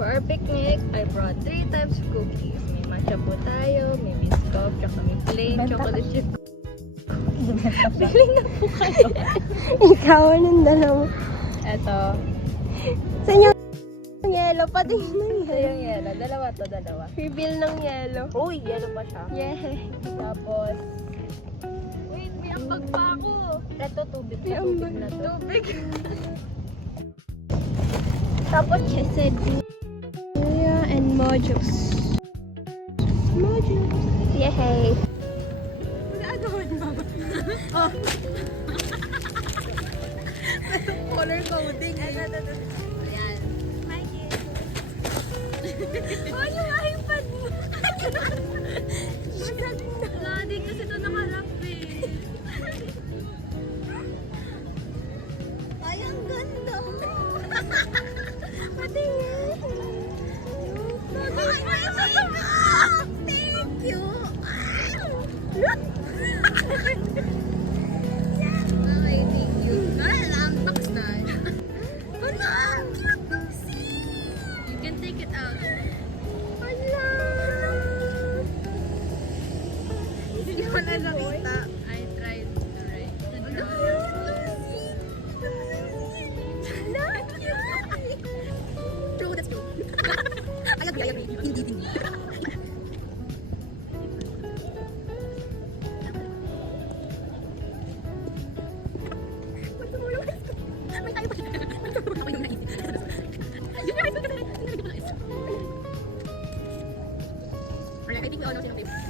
For our picnic, I brought 3 types of cookies. May matcha po tayo, may biscoff, tsaka may plain chocolate chip. Bili na po kayo. Ikaw, anong dalawa? Eto. Sa inyo, yellow, patingin ng Ito yellow. yung yellow. Dalawa to, dalawa. Reveal ng yellow. Uy, yellow pa siya. Yeah. Tapos, wait, may ambag pa ako. Eto, tubig. May Sa tubig ambag. na to. Tubig. Tapos, quesadilla and mojos. Mojos. Yay! Oh. Color coding. Ayan. Oh, yung iPad mo! Wala din kasi ito nakarap eh. Ay, ang ganda! Patingin! Thank you! Okay, thank you. Ang box na. Hala! You can take it out. Hala! Hindi ko na nakita. I tried to write. True, that's true. I agree. Hindi. May tayo pa siya. Ako yung naisip. Yung naisip kasi. Hindi ko naisip. I think we all know sino favorite.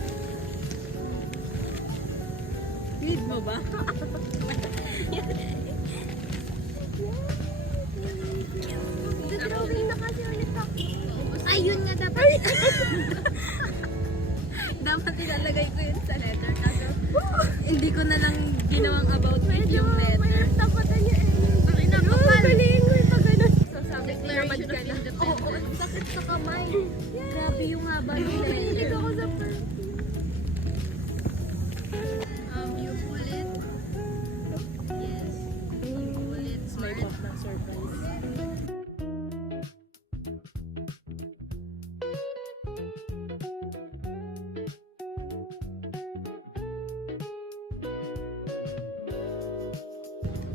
Read mo ba? Drawing na kasi ulit ako. Ayun nga dapat. Dapat ilalagay ko yun sa letter. Kaso, hindi ko na lang ginawang about it yung letter. Tapatan niya eh. Bakit nakapal? Galing mo yung pagano'n. So, some declaration of independence. Oo, ang sakit sa kamay. Grabe yung haba ng letter. Nailig ako sa You pull it. Yes. You pull it. May pop na surprise.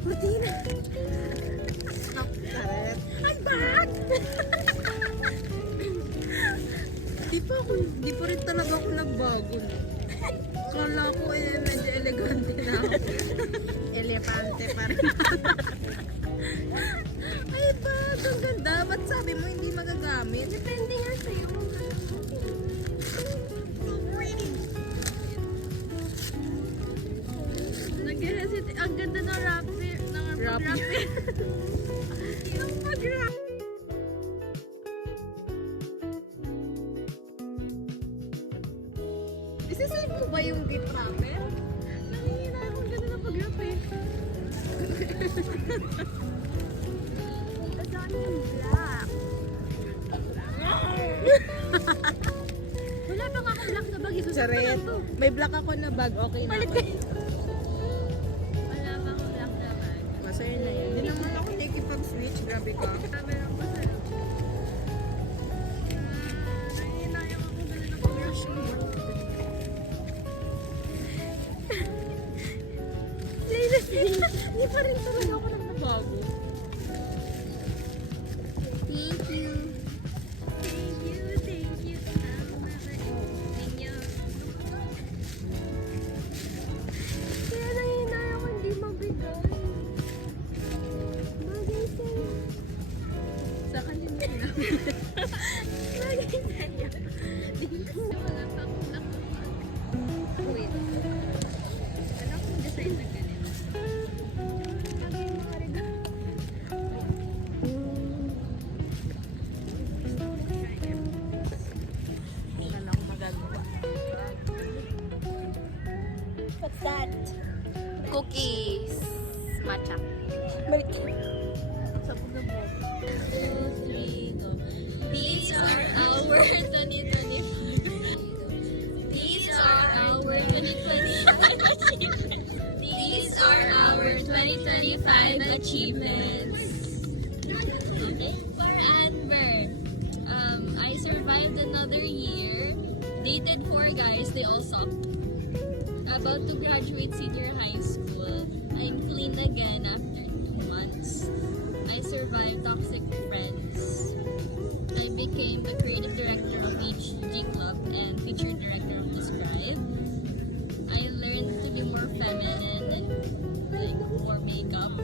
Buti na. Stop, Karet. I'm back! Di pa rin talaga ako nagbago. Kala ko eh, medyo elegante na ako. Elepante pa rin. Ay ba, ang ganda. Ba't sabi mo hindi magagamit? Depende nga sa'yo. Nag-hesitate. Ang ganda ng wrapper. Ng wrapper. Ng pag-wrap. Isisave mo ba yung gift wrapper? Nangihina akong ganda ng pag-wrap eh. Kasama yung black. Wala pa nga akong black na bag. Isusunod ko Charet. lang to. May black ako na bag. Okay na. Palit ako. kayo. Wala pa akong black na bag. Masaya na yun. Hindi naman ako nakikipag-switch. Grabe ka. Meron pa sa'yo. Nanginayang ako ganun ng pag-rush mo. Hindi pa rin talaga ako nagbabago. Thank you. Thank you. Kaya nanginay ako hindi mabigay. Bagay sa'yo. Sa kanila na. Bagay sa'yo. Wala pa akong black. Wait. Ano kung design na ganito? Bagay mga regalo. Wala akong magagawa. What's that? Cookies. Matcha. Balik. Sabog na po. 2, 3, go. These are our 2025. These are our 2025. These are our 2025 achievements. For Amber. another year. Dated 4 guys, they all sucked. About to graduate senior high school. I'm clean again after 2 months. I survived toxic friends. I became the creative director of HG Club and featured director of Describe. I learned to be more feminine and like more makeup.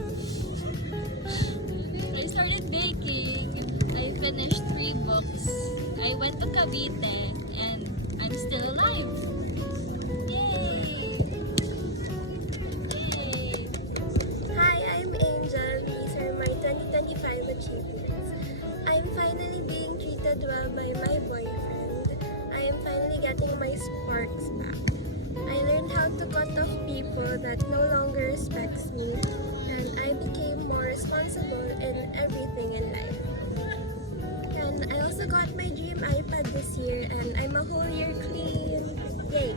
I started baking. I finished 3 books. I went to Cavite and I'm still alive. Yay! Yay! Hi, I'm Angel. These are my 2025 achievements. I'm finally being treated well by my boyfriend. I am finally getting my sparks back. I learned how to cut off people that no longer respects me, and I became more responsible in everything in life. And I also got my dream iPad this year, and I'm a whole year clean. Yay!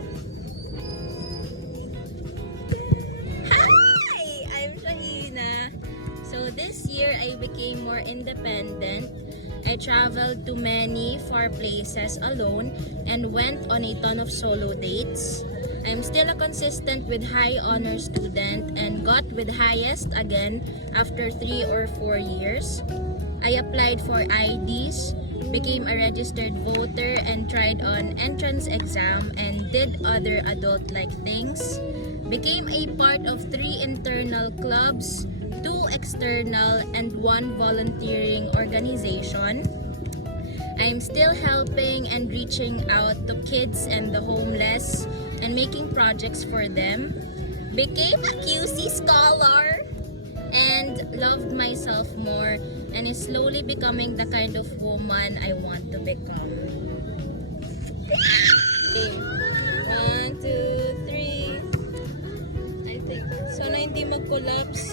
Hi! I'm Shahina. So this year I became more independent. I traveled to many far places alone and went on a ton of solo dates. I'm still a consistent with high honor student and got with highest again after 3 or 4 years. I applied for IDs, became a registered voter and tried on entrance exam and did other adult-like things. Became a part of 3 internal clubs, 2 external and 1 volunteering organization. I'm still helping and reaching out to kids and the homeless and making projects for them. Became a QC scholar and loved myself more and is slowly becoming the kind of woman I want to become. 1, 2, 3. I think. Sana hindi mag-collapse.